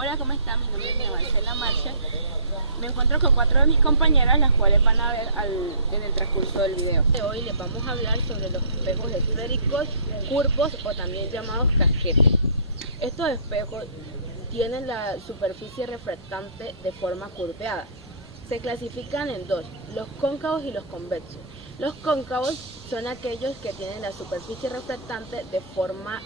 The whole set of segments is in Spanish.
Hola, ¿cómo están? Mi nombre es Marcela Marcha. Me encuentro con 4 de mis compañeras, las cuales van a ver en el transcurso del video. Hoy les vamos a hablar sobre los espejos esféricos, curvos o también llamados casquetes. Estos espejos tienen la superficie refractante de forma curveada. Se clasifican en dos, los cóncavos y los convexos. Los cóncavos son aquellos que tienen la superficie refractante de forma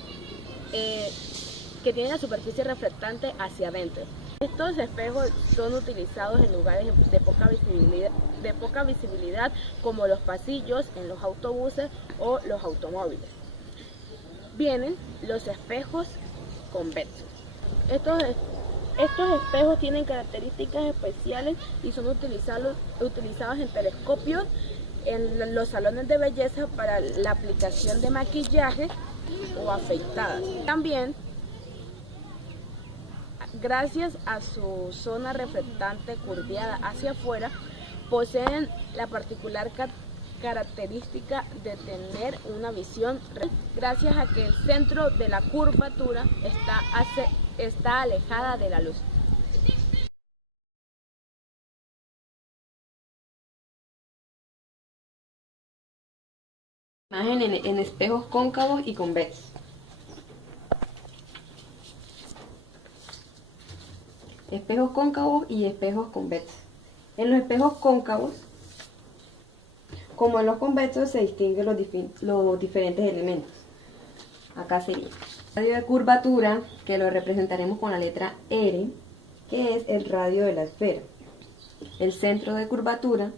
hacia adentro. Estos espejos son utilizados en lugares de poca visibilidad como los pasillos, en los autobuses o los automóviles. Vienen los espejos convexos. Estos espejos tienen características especiales y son utilizados en telescopios, en los salones de belleza para la aplicación de maquillaje o afeitadas. También, gracias a su zona reflectante curveada hacia afuera, poseen la particular característica de tener una visión gracias a que el centro de la curvatura está alejada de la luz. Imagen en espejos cóncavos y convexos. Espejos cóncavos y espejos convexos. En los espejos cóncavos, como en los convexos, se distinguen los diferentes elementos. Acá sería el radio de curvatura, que lo representaremos con la letra R, que es el radio de la esfera. El centro de curvatura,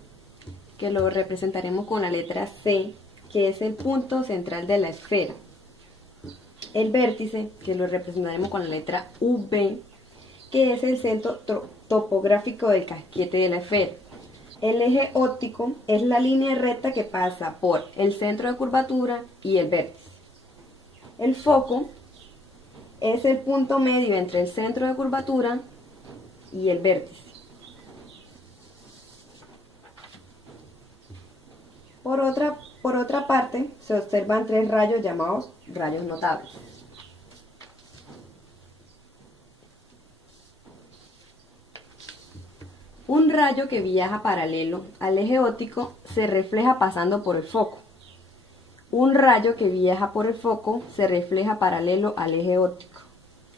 que lo representaremos con la letra C, que es el punto central de la esfera. El vértice, que lo representaremos con la letra V, que es el centro topográfico del casquete de la esfera. El eje óptico es la línea recta que pasa por el centro de curvatura y el vértice. El foco es el punto medio entre el centro de curvatura y el vértice. Por otra parte, se observan 3 rayos llamados rayos notables. Un rayo que viaja paralelo al eje óptico se refleja pasando por el foco. Un rayo que viaja por el foco se refleja paralelo al eje óptico.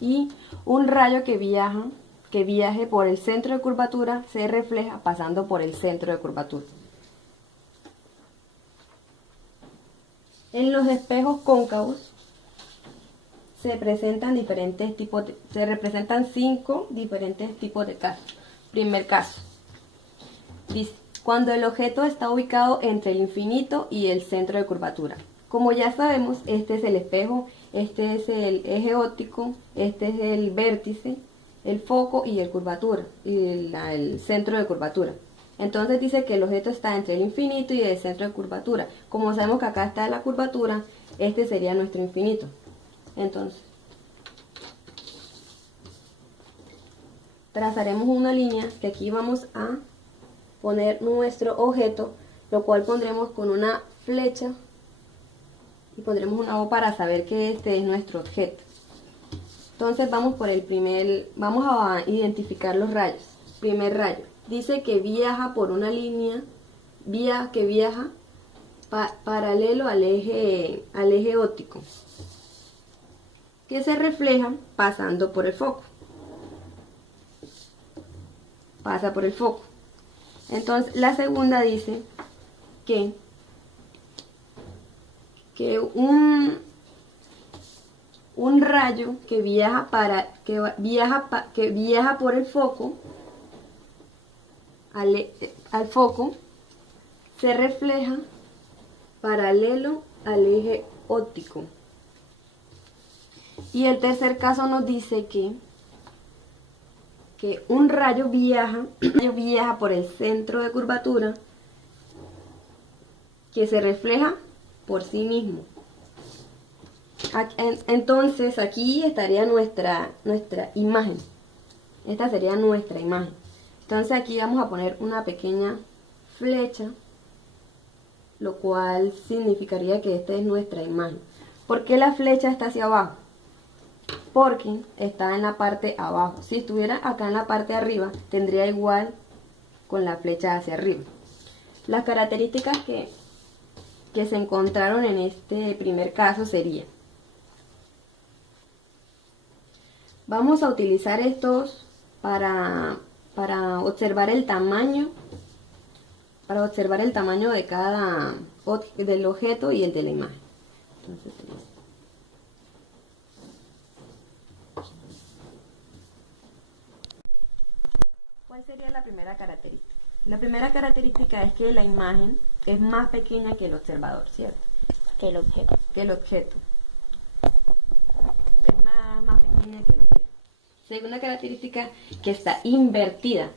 Y un rayo que viaje por el centro de curvatura se refleja pasando por el centro de curvatura. En los espejos cóncavos se representan 5 diferentes tipos de casos. Primer caso, dice, cuando el objeto está ubicado entre el infinito y el centro de curvatura. Como ya sabemos, este es el espejo, este es el eje óptico, este es el vértice, el foco y el centro de curvatura. Entonces dice que el objeto está entre el infinito y el centro de curvatura. Como sabemos que acá está la curvatura, este sería nuestro infinito. Entonces, trazaremos una línea que aquí vamos a poner nuestro objeto, lo cual pondremos con una flecha y pondremos una O para saber que este es nuestro objeto. Entonces vamos a identificar los rayos. Primer rayo, dice que viaja por una línea que viaja paralelo al eje óptico, que se refleja pasando por el foco. Pasa por el foco. Entonces la segunda dice que un rayo que viaja por el foco al foco se refleja paralelo al eje óptico. Y el tercer caso nos dice que un rayo viaja por el centro de curvatura, que se refleja por sí mismo. Entonces aquí estaría nuestra imagen. Esta sería nuestra imagen. Entonces aquí vamos a poner una pequeña flecha, lo cual significaría que esta es nuestra imagen. ¿Por qué la flecha está hacia abajo? porque está en la parte abajo. Si estuviera acá en la parte de arriba, tendría igual con la flecha hacia arriba. Las características que se encontraron en este primer caso serían: vamos a utilizar estos para observar el tamaño, de cada del objeto y el de la imagen. Entonces, ¿cuál sería la primera característica? La primera característica es que la imagen es más pequeña que el observador, ¿cierto? Que el objeto. Que el objeto. Es más pequeña que el objeto. Segunda característica, que está invertida.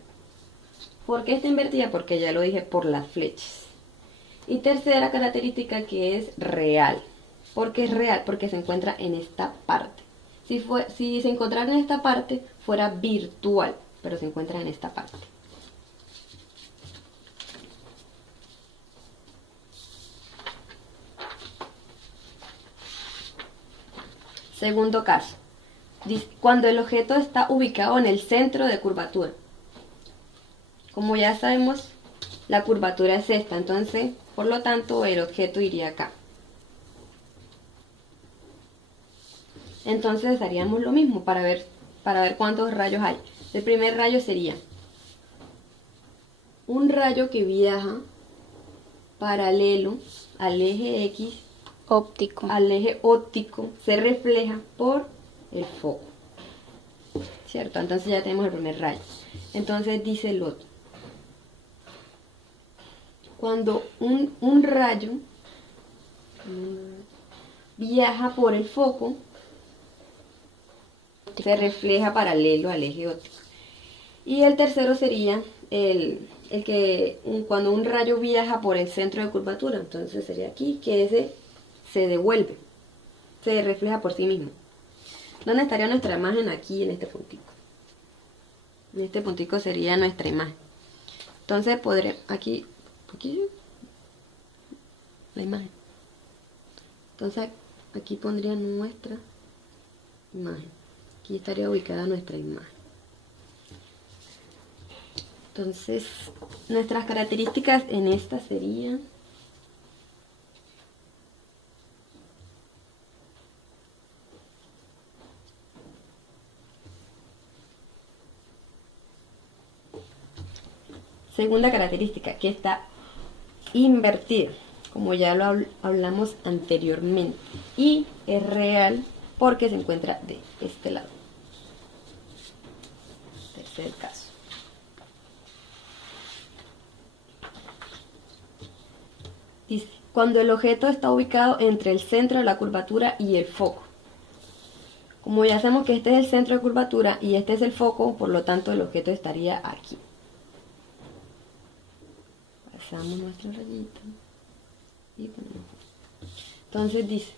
¿Por qué está invertida? Porque ya lo dije, por las flechas. Y tercera característica, que es real. ¿Por qué es real? Porque se encuentra en esta parte. Si se encontrara en esta parte, fuera virtual, pero se encuentra en esta parte. Segundo caso, cuando el objeto está ubicado en el centro de curvatura. Como ya sabemos, la curvatura es esta, entonces, por lo tanto, el objeto iría acá. Entonces haríamos lo mismo para ver cuántos rayos hay. El primer rayo sería un rayo que viaja paralelo al eje X, al eje óptico, se refleja por el foco, ¿cierto? Entonces ya tenemos el primer rayo. Entonces dice el otro: cuando un rayo viaja por el foco, se refleja paralelo al eje óptico. Y el tercero sería cuando un rayo viaja por el centro de curvatura. Entonces sería aquí, que ese se devuelve, se refleja por sí mismo. ¿Dónde estaría nuestra imagen? Aquí, en este puntico. En este puntico sería nuestra imagen. Entonces podré, aquí la imagen. Entonces aquí pondría nuestra imagen. Aquí estaría ubicada nuestra imagen. Entonces, nuestras características en esta serían: segunda característica, que está invertida, como ya lo hablamos anteriormente, y es real porque se encuentra de este lado. Tercer caso. Dice, cuando el objeto está ubicado entre el centro de la curvatura y el foco. Como ya sabemos que este es el centro de curvatura y este es el foco, por lo tanto el objeto estaría aquí. Pasamos nuestro rayito y ponemos. Entonces dice,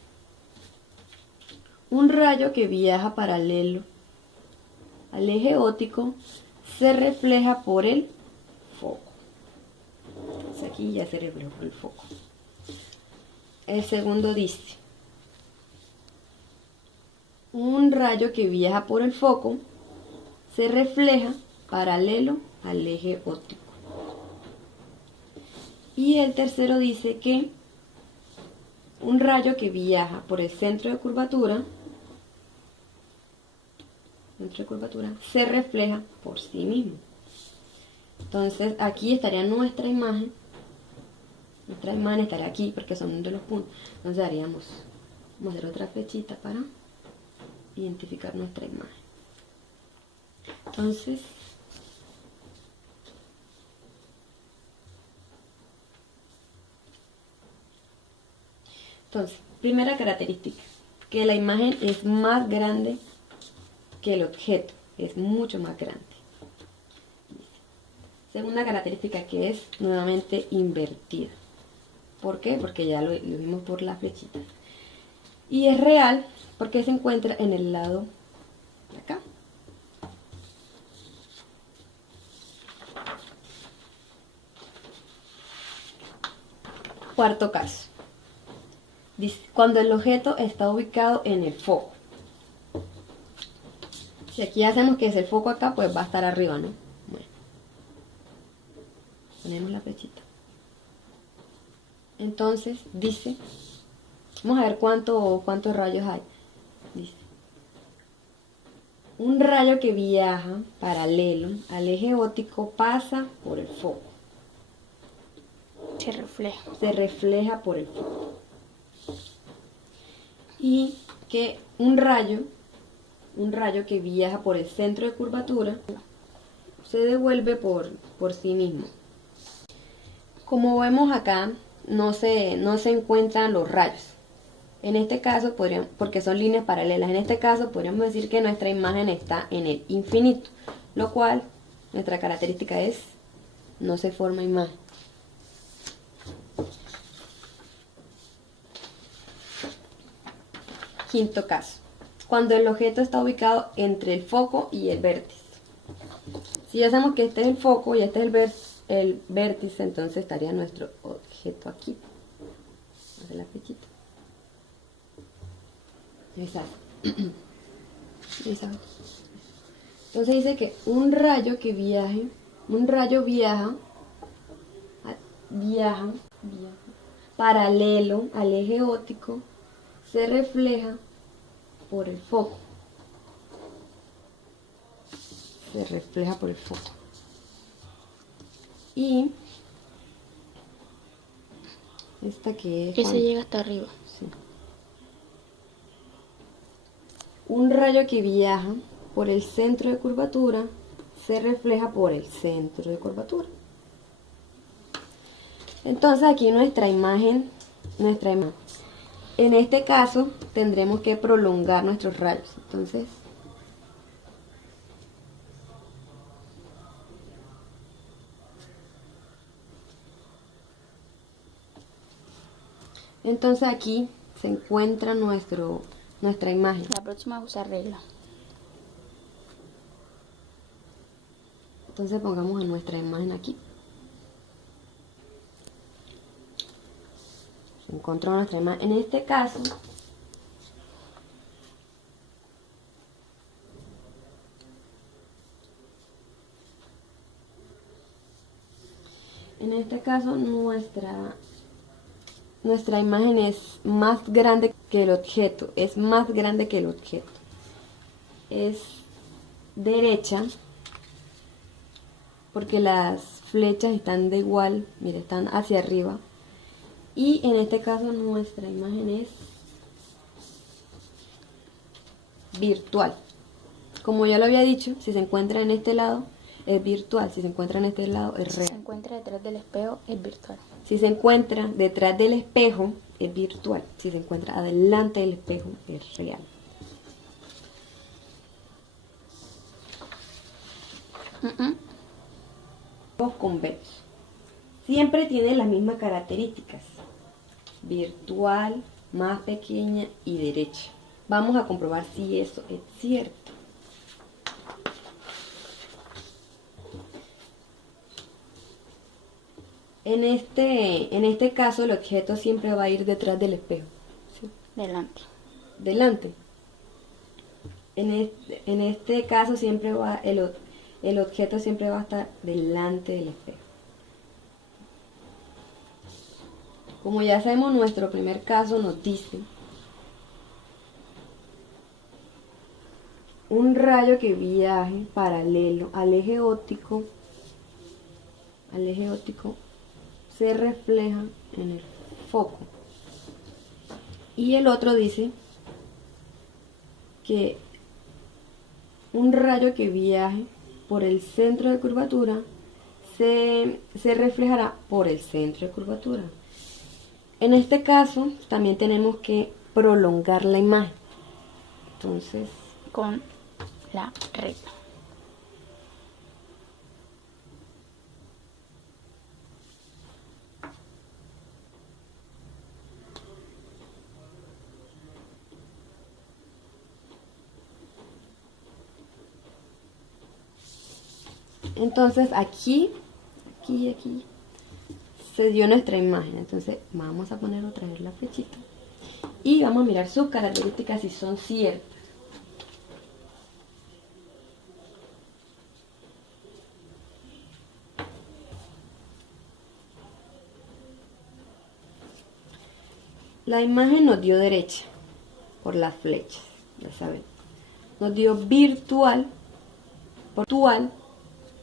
un rayo que viaja paralelo al eje óptico se refleja por el foco. Entonces aquí ya se reflejó por el foco. El segundo dice, un rayo que viaja por el foco se refleja paralelo al eje óptico. Y el tercero dice que un rayo que viaja por el centro de curvatura se refleja por sí mismo. Entonces aquí estaría nuestra imagen. Nuestra imagen estaría aquí porque son de los puntos. Entonces vamos a hacer otra flechita para identificar nuestra imagen. Entonces, primera característica, que la imagen es más grande que el objeto, es mucho más grande. Segunda característica, que es nuevamente invertida. ¿Por qué? Porque ya lo vimos por la flechita. Y es real porque se encuentra en el lado de acá. Cuarto caso. Dice, cuando el objeto está ubicado en el foco. Si aquí hacemos que es el foco acá, pues va a estar arriba, ¿no? Bueno, ponemos la flechita. Entonces dice, vamos a ver cuántos rayos hay. Dice, un rayo que viaja paralelo al eje óptico pasa por el foco. Se refleja. Se refleja por el foco. Y que un rayo que viaja por el centro de curvatura se devuelve por sí mismo. Como vemos acá, no se encuentran los rayos. En este caso, porque son líneas paralelas, en este caso podríamos decir que nuestra imagen está en el infinito, lo cual nuestra característica es no se forma imagen. Quinto caso, cuando el objeto está ubicado entre el foco y el vértice. Si ya sabemos que este es el foco y este es el vértice, entonces estaría nuestro objeto aquí. Vamos a hacer la flechita. Exacto. Entonces dice que un rayo viaja paralelo al eje óptico, se refleja por el foco. Se refleja por el foco. Y esta que es... Que se llega hasta arriba. Sí. Un rayo que viaja por el centro de curvatura se refleja por el centro de curvatura. Entonces aquí nuestra imagen. En este caso tendremos que prolongar nuestros rayos. Entonces aquí se encuentra nuestra imagen. La próxima es usar regla. Entonces pongamos a nuestra imagen aquí. Se encontró nuestra imagen. En este caso, nuestra imagen es más grande que el objeto. Es más grande que el objeto. Es derecha. Porque las flechas están de igual, mire, están hacia arriba. Y en este caso nuestra imagen es virtual. Como ya lo había dicho, si se encuentra en este lado es virtual, si se encuentra en este lado es real. Si se encuentra detrás del espejo es virtual. Si se encuentra detrás del espejo es virtual, si se encuentra adelante del espejo es real. Convexos. Siempre tiene las mismas características. Virtual, más pequeña y derecha. Vamos a comprobar si eso es cierto. En este caso el objeto siempre va a ir detrás del espejo. ¿Sí? Delante. En este caso siempre va el objeto siempre va a estar delante del espejo. Como ya sabemos, nuestro primer caso nos dice un rayo que viaje paralelo al eje óptico se refleja en el foco. Y el otro dice que un rayo que viaje por el centro de curvatura se reflejará por el centro de curvatura. En este caso también tenemos que prolongar la imagen. Entonces, con la regla. Entonces aquí se dio nuestra imagen. Entonces vamos a poner otra vez la flechita y vamos a mirar sus características si son ciertas. La imagen nos dio derecha por las flechas, ya saben. Nos dio virtual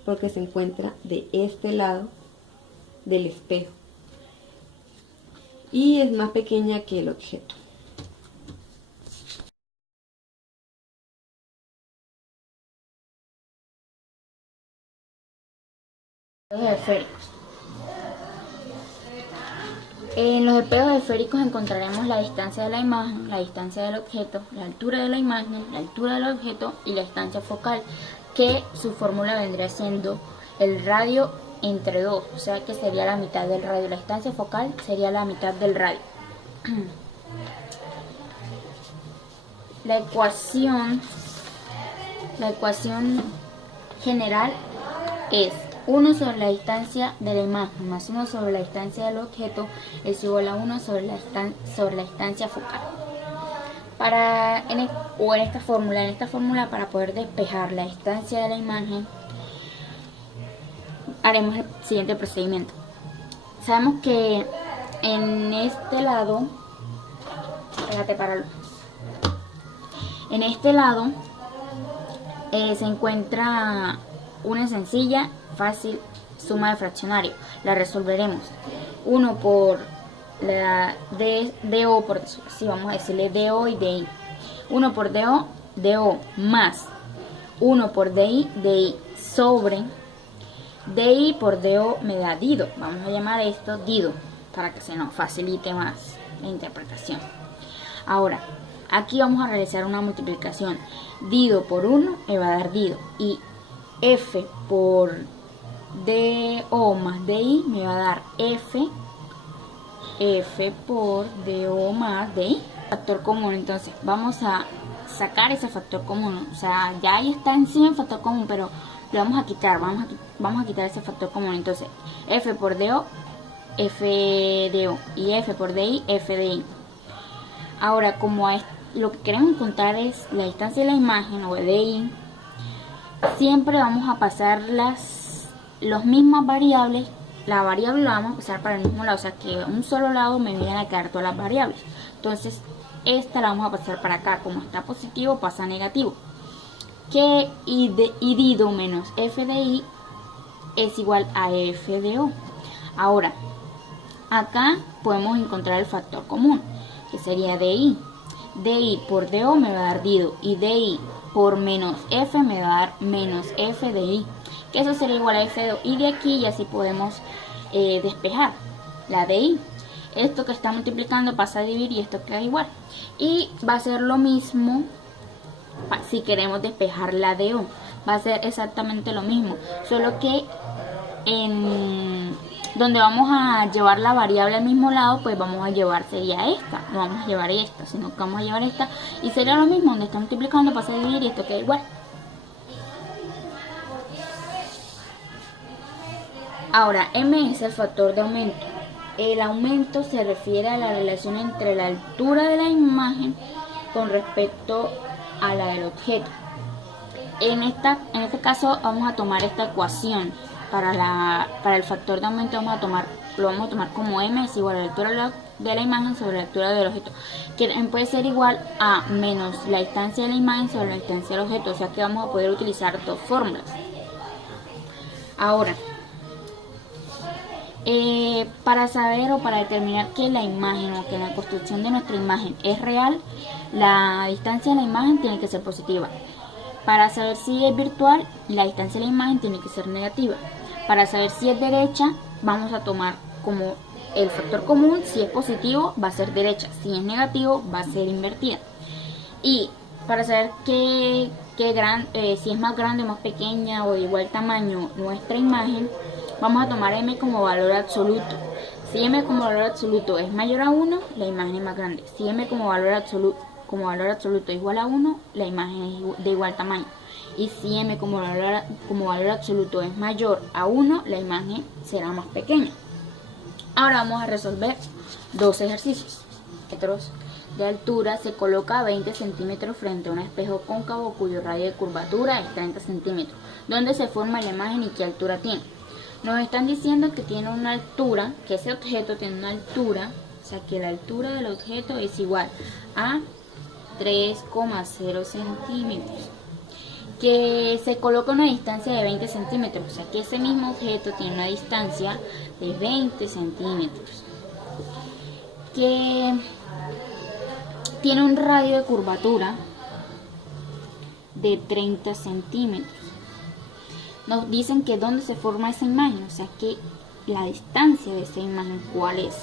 porque se encuentra de este lado del espejo y es más pequeña que el objeto. Esféricos. En los espejos esféricos encontraremos la distancia de la imagen, la distancia del objeto, la altura de la imagen, la altura del objeto y la distancia focal, que su fórmula vendría siendo el radio entre 2, o sea que sería la mitad del radio. La distancia focal sería la mitad del radio. La ecuación general es 1 sobre la distancia de la imagen más 1 sobre la distancia del objeto es igual a 1 sobre la distancia focal. En esta fórmula, para poder despejar la distancia de la imagen, haremos el siguiente procedimiento. Sabemos que en este lado, se encuentra una sencilla, fácil suma de fraccionario. La resolveremos. 1 por la DO, si vamos a decirle DO y DI. 1 por DO más 1 por DI sobre DI por DO me da Dido. Vamos a llamar esto Dido para que se nos facilite más la interpretación. Ahora, aquí vamos a realizar una multiplicación. Dido por 1 me va a dar Dido y F por DO más DI me va a dar F por DO más DI. Factor común, entonces vamos a sacar ese factor común. O sea, ya ahí está encima el factor común, pero lo vamos a quitar. Vamos a quitar ese factor común. Entonces, F por DO, FDO y F por DI, FDI. Ahora, como lo que queremos encontrar es la distancia de la imagen o de DI, siempre vamos a pasar las mismas variables. La variable la vamos a pasar para el mismo lado, o sea que un solo lado me vienen a quedar todas las variables. Entonces esta la vamos a pasar para acá, como está positivo pasa a negativo. Que Dido menos F de I es igual a F de O. Ahora, acá podemos encontrar el factor común, que sería DI. DI por DO me va a dar Dido y DI por menos F me va a dar menos F de I, que eso sería igual a F de O. Y de aquí ya sí podemos despejar la DI. Esto que está multiplicando pasa a dividir y esto queda igual. Y va a ser lo mismo si queremos despejar la DO. Va a ser exactamente lo mismo, solo que en donde vamos a llevar la variable al mismo lado, pues vamos a llevar, sería esta, no vamos a llevar esta, sino que vamos a llevar esta, y sería lo mismo, donde está multiplicando pasa a dividir y esto queda igual. Ahora, M es el factor de aumento. El aumento se refiere a la relación entre la altura de la imagen con respecto a la del objeto. En este caso vamos a tomar esta ecuación. Para el factor de aumento lo vamos a tomar como M es igual a la altura de la imagen sobre la altura del objeto, que puede ser igual a menos la distancia de la imagen sobre la distancia del objeto, o sea que vamos a poder utilizar dos fórmulas. Ahora, para saber o para determinar que la imagen o que la construcción de nuestra imagen es real, la distancia de la imagen tiene que ser positiva. Para saber si es virtual, la distancia de la imagen tiene que ser negativa. Para saber si es derecha, vamos a tomar como el factor común. Si es positivo, va a ser derecha. Si es negativo, va a ser invertida. Y para saber si es más grande o más pequeña o de igual tamaño nuestra imagen, vamos a tomar M como valor absoluto. Si M como valor absoluto es mayor a 1, la imagen es más grande. Si M como valor absoluto es igual a 1, la imagen es de igual tamaño. Y si M como valor absoluto es mayor a 1, la imagen será más pequeña. Ahora vamos a resolver dos ejercicios. De altura se coloca a 20 centímetros frente a un espejo cóncavo cuyo radio de curvatura es 30 centímetros. ¿Dónde se forma la imagen y qué altura tiene? Nos están diciendo que tiene una altura, que ese objeto tiene una altura, sea que la altura del objeto es igual a 3,0 centímetros. Que se coloca a una distancia de 20 centímetros, o sea que ese mismo objeto tiene una distancia de 20 centímetros. Que tiene un radio de curvatura de 30 centímetros. Nos dicen que dónde se forma esa imagen, o sea que la distancia de esa imagen cuál es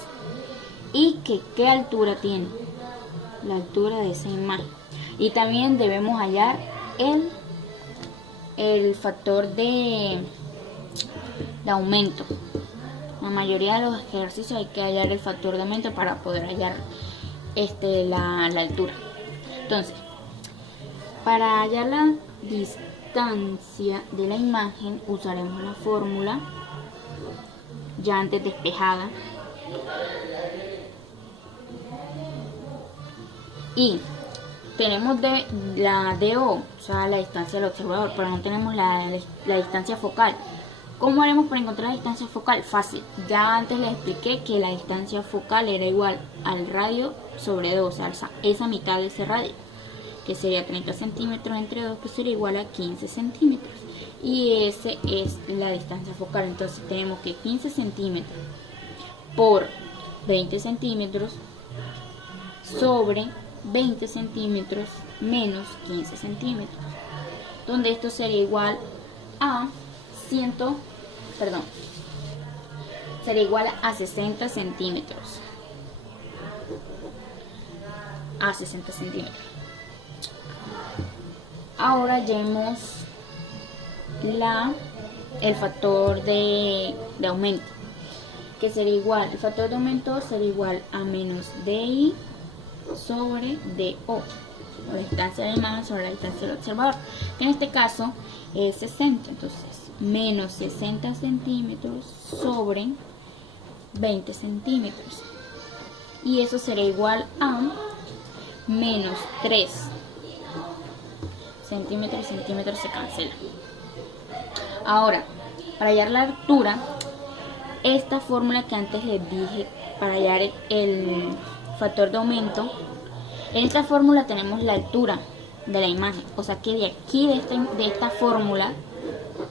y que qué altura tiene la altura de esa imagen. Y también debemos hallar el factor de aumento. La mayoría de los ejercicios hay que hallar el factor de aumento para poder hallar la altura. Entonces, para hallar la distancia de la imagen usaremos la fórmula ya antes despejada y tenemos la DO, o sea la distancia del observador, pero no tenemos la distancia focal. ¿Cómo haremos para encontrar la distancia focal? Fácil, ya antes les expliqué que la distancia focal era igual al radio sobre 2, o sea, esa mitad de ese radio, que sería 30 centímetros entre 2, que sería igual a 15 centímetros. Y ese es la distancia focal. Entonces tenemos que 15 centímetros por 20 centímetros sobre 20 centímetros menos 15 centímetros, donde esto sería igual a sería igual a 60 centímetros. A 60 centímetros. Ahora hallemos el factor de aumento, que sería igual, el factor de aumento sería igual a menos DI sobre DO, o la distancia de la imagen sobre la distancia del observador, que en este caso es 60, entonces menos 60 centímetros sobre 20 centímetros, y eso sería igual a menos 3 centímetros, centímetros se cancela. Ahora, para hallar la altura, esta fórmula que antes les dije para hallar el factor de aumento, en esta fórmula tenemos la altura de la imagen, o sea que de aquí de esta fórmula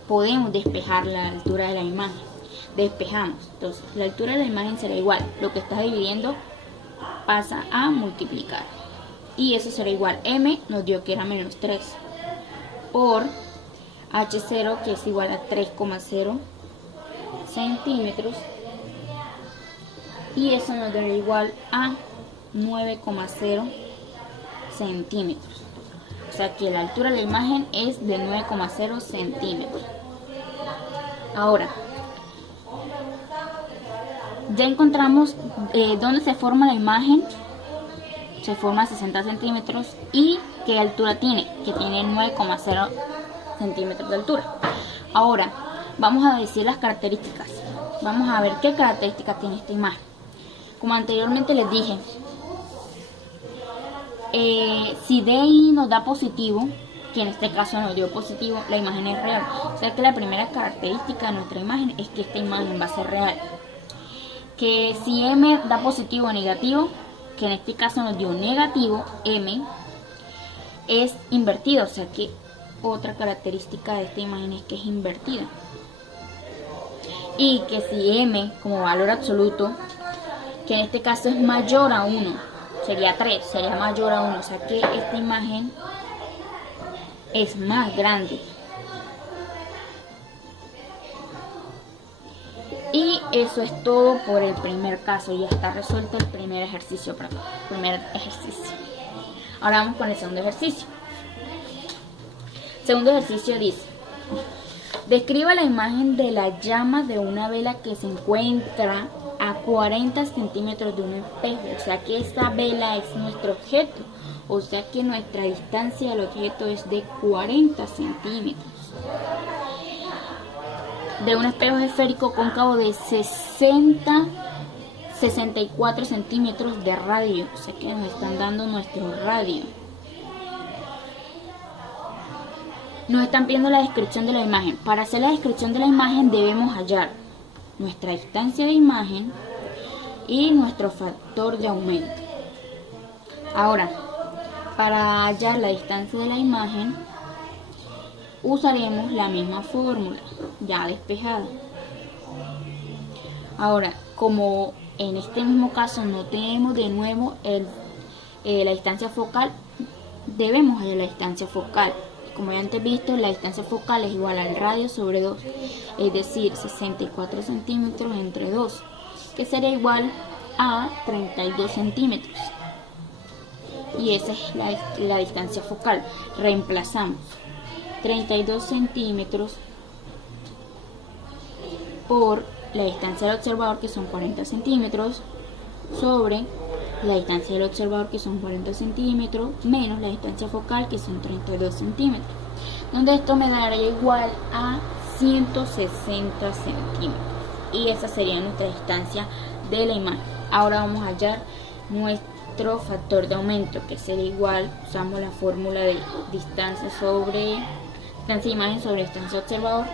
podemos despejar la altura de la imagen. Despejamos, entonces la altura de la imagen será igual, lo que estás dividiendo pasa a multiplicar, y eso será igual, m nos dio que era menos 3 por h0, que es igual a 3,0 centímetros, y eso nos da igual a 9,0 centímetros. O sea que la altura de la imagen es de 9,0 centímetros. Ahora, ya encontramos dónde se forma la imagen. Se forma a 60 centímetros y qué altura tiene, que tiene 9,0 centímetros de altura. Ahora, vamos a decir las características. Vamos a ver qué características tiene esta imagen. Como anteriormente les dije, si DI nos da positivo, que en este caso nos dio positivo, la imagen es real. O sea que la primera característica de nuestra imagen es que esta imagen va a ser real. Que si M da positivo o negativo, que en este caso nos dio negativo, M es invertido, o sea que otra característica de esta imagen es que es invertida. Y que si M como valor absoluto, que en este caso es mayor a 1, sería 3, sería mayor a 1, o sea que esta imagen es más grande. Y eso es todo por el primer caso, ya está resuelto el primer ejercicio. Ahora vamos con el segundo ejercicio. El segundo ejercicio dice: describa la imagen de la llama de una vela que se encuentra a 40 centímetros de un espejo. O sea que esta vela es nuestro objeto, o sea que nuestra distancia del objeto es de 40 centímetros. De un espejo esférico cóncavo de 64 centímetros de radio, o sea que nos están dando nuestro radio. Nos están pidiendo la descripción de la imagen. Para hacer la descripción de la imagen debemos hallar nuestra distancia de imagen y nuestro factor de aumento. Ahora, para hallar la distancia de la imagen, usaremos la misma fórmula ya despejada. Ahora, como en este mismo caso no tenemos de nuevo la distancia focal, debemos hallar la distancia focal. Como ya antes visto, la distancia focal es igual al radio sobre 2, es decir, 64 centímetros entre 2, que sería igual a 32 centímetros. Y esa es la distancia focal. Reemplazamos 32 centímetros por la distancia del observador, que son 40 centímetros, sobre la distancia del observador, que son 40 centímetros, menos la distancia focal, que son 32 centímetros, donde esto me daría igual a 160 centímetros. Y esa sería nuestra distancia de la imagen. Ahora vamos a hallar nuestro factor de aumento, que sería igual, usamos la fórmula de distancia de imagen sobre distancia observador,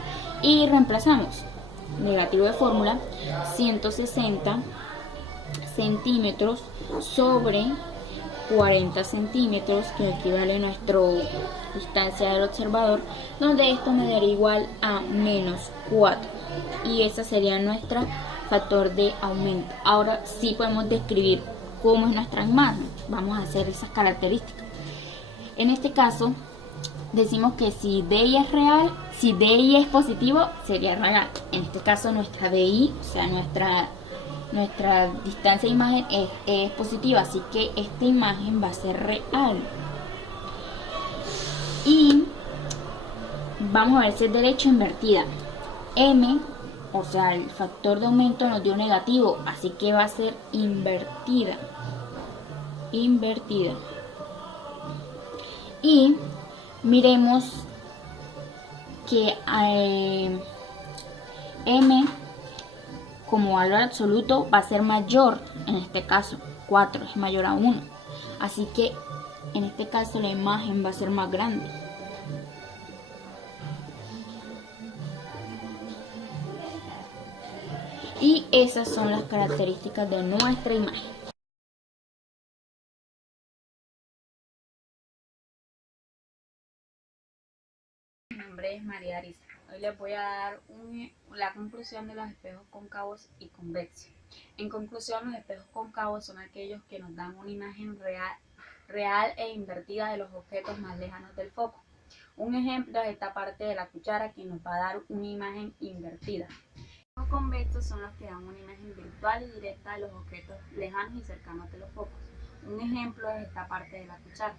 y reemplazamos negativo de fórmula, 160 centímetros sobre 40 centímetros, que equivale a nuestra distancia del observador, donde esto me daría igual a menos 4, y esa sería nuestra factor de aumento. Ahora sí podemos describir cómo es nuestra imagen. Vamos a hacer esas características. En este caso decimos que si DI es real, si DI es positivo, sería real. En este caso nuestra DI, o sea nuestra distancia de imagen es positiva, así que esta imagen va a ser real. Y vamos a ver si es derecha o invertida. M, o sea el factor de aumento nos dio negativo, así que va a ser invertida. Y miremos que M como valor absoluto va a ser mayor, en este caso 4 es mayor a 1, así que en este caso la imagen va a ser más grande. Y esas son las características de nuestra imagen. Mi nombre es María Arisa. Hoy les voy a dar la conclusión de los espejos cóncavos y convexos. En conclusión, los espejos cóncavos son aquellos que nos dan una imagen real e invertida de los objetos más lejanos del foco. Un ejemplo es esta parte de la cuchara, que nos va a dar una imagen invertida. Los convexos son los que dan una imagen virtual y directa de los objetos lejanos y cercanos de los focos. Un ejemplo es esta parte de la cuchara.